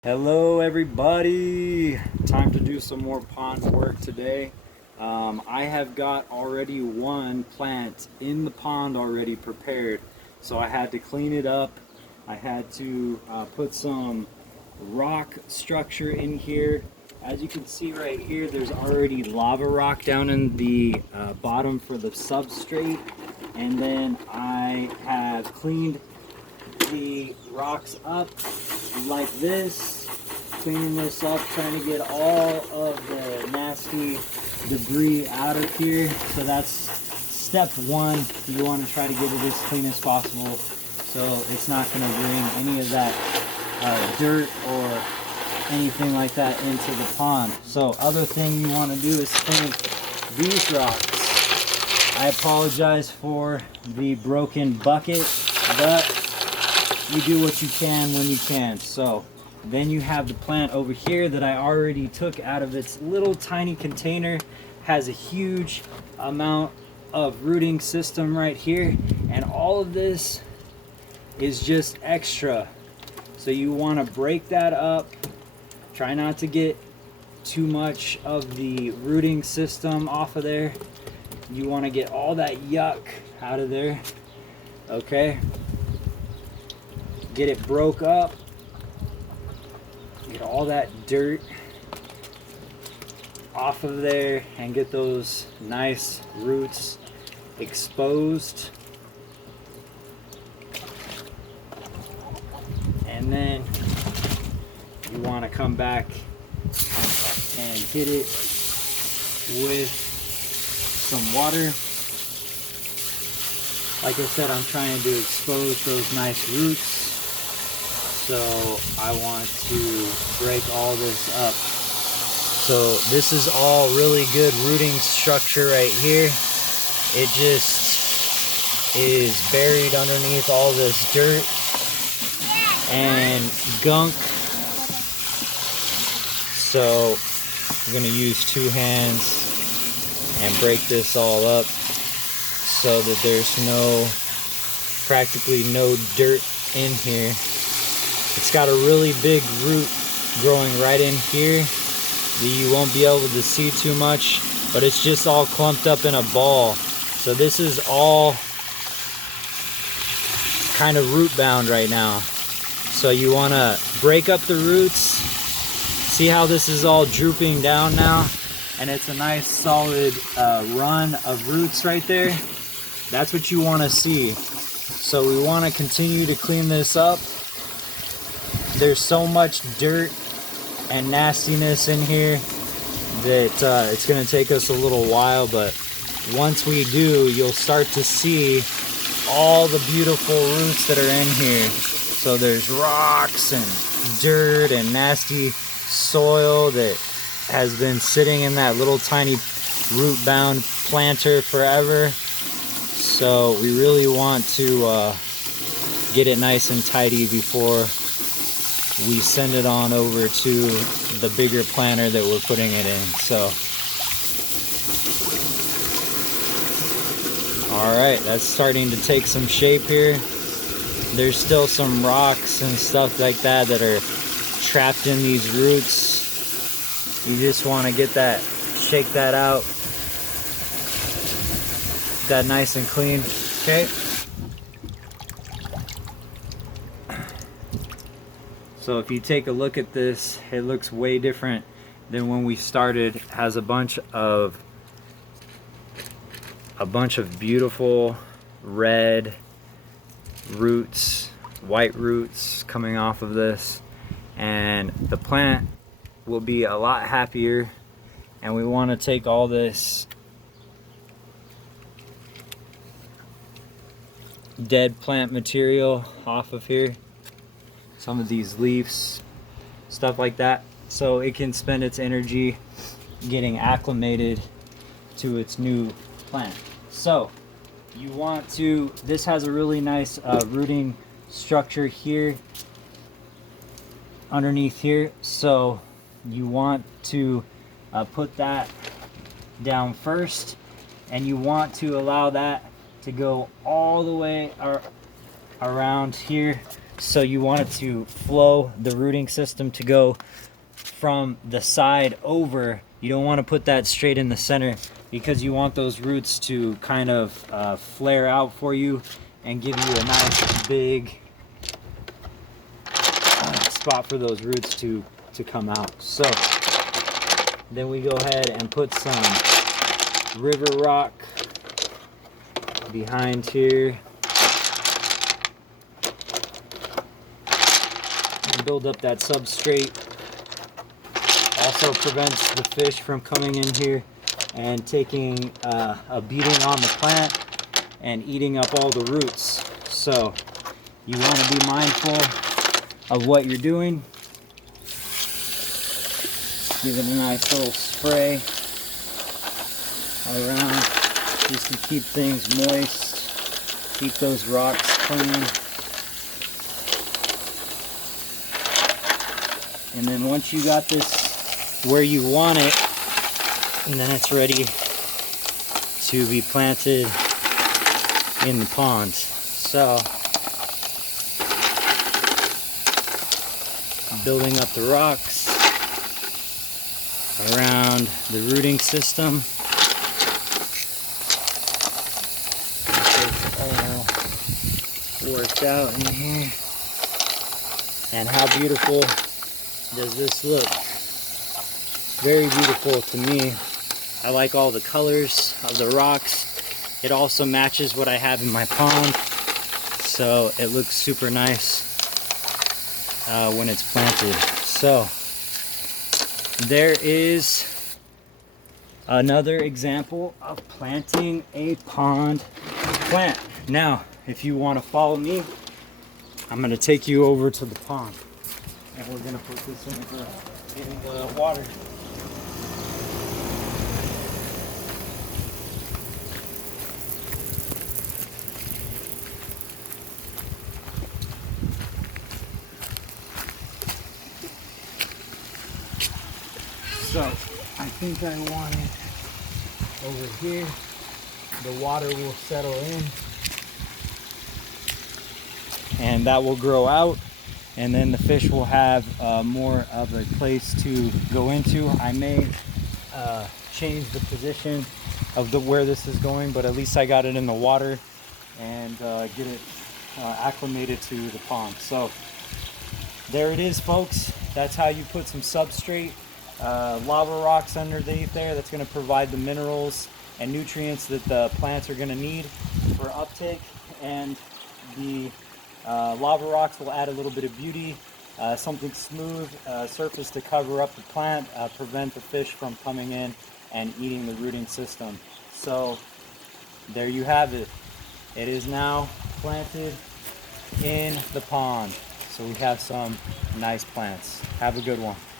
Hello everybody, time to do some more pond work today. I have got already one plant in the pond already prepared, so I had to clean it up. I had to put some rock structure in here. As you can see right here, there's already lava rock down in the bottom for the substrate, and then I have cleaned the rocks up like this, cleaning this up, trying to get all of the nasty debris out of here. So that's step one. You want to try to get it as clean as possible so it's not going to bring any of that dirt or anything like that into the pond. So other thing you want to do is clean these rocks. I apologize for the broken bucket, but you do what you can when you can. So then you have the plant over here that I already took out of its little tiny container. Has a huge amount of rooting system right here, and all of this is just extra. So you want to break that up. Try not to get too much of the rooting system off of there. You want to get all that yuck out of there. Okay, get it broke up, get all that dirt off of there, and get those nice roots exposed. And then you want to come back and hit it with some water. Like I said, I'm trying to expose those nice roots, so I want to break all this up. So this is all really good rooting structure right here. It just is buried underneath all this dirt and gunk. So I'm going to use two hands and break this all up so that there's practically no dirt in here. It's got a really big root growing right in here that you won't be able to see too much, but it's just all clumped up in a ball. So this is all kind of root bound right now. So you want to break up the roots. See how this is all drooping down now? And it's a nice solid run of roots right there. That's what you want to see. So we want to continue to clean this up. There's so much dirt and nastiness in here that it's going to take us a little while, but once we do, you'll start to see all the beautiful roots that are in here. So there's rocks and dirt and nasty soil that has been sitting in that little tiny root bound planter forever. So we really want to get it nice and tidy before we send it on over to the bigger planter that we're putting it in. So all right, that's starting to take some shape here. There's still some rocks and stuff like that that are trapped in these roots. You just want to get that, shake that out, get that nice and clean. Okay. So if you take a look at this, it looks way different than when we started. It has a bunch of beautiful red roots, white roots coming off of this, and the plant will be a lot happier. And we want to take all this dead plant material off of here, some of these leaves, stuff like that, so it can spend its energy getting acclimated to its new plant. So you want to, this has a really nice rooting structure here underneath here, so you want to put that down first, and you want to allow that to go all the way around here So you want it to flow the rooting system to go from the side over. You don't want to put that straight in the center because you want those roots to kind of flare out for you and give you a nice big spot for those roots to come out. So then we go ahead and put some river rock behind here and build up that substrate. Also prevents the fish from coming in here and taking a beating on the plant and eating up all the roots. So you want to be mindful of what you're doing. Give it a nice little spray all around just to keep things moist, keep those rocks clean. And then once you got this where you want it, and then it's ready to be planted in the pond. So building up the rocks around the rooting system. It's all worked out in here. And how beautiful does this look? Very beautiful to me. I like all the colors of the rocks. It also matches what I have in my pond, so it looks super nice when it's planted. So there is another example of planting a pond plant. Now, if you want to follow me, I'm going to take you over to the pond, and we're going to put this in the water. So I think I want it over here. The water will settle in and that will grow out, and then the fish will have more of a place to go into. I may change the position of where this is going, but at least I got it in the water and get it acclimated to the pond. So there it is, folks. That's how you put some substrate, lava rocks underneath there. That's going to provide the minerals and nutrients that the plants are going to need for uptake, and the lava rocks will add a little bit of beauty, something smooth surface to cover up the plant, prevent the fish from coming in and eating the rooting system. So there you have it. It is now planted in the pond. So we have some nice plants. Have a good one.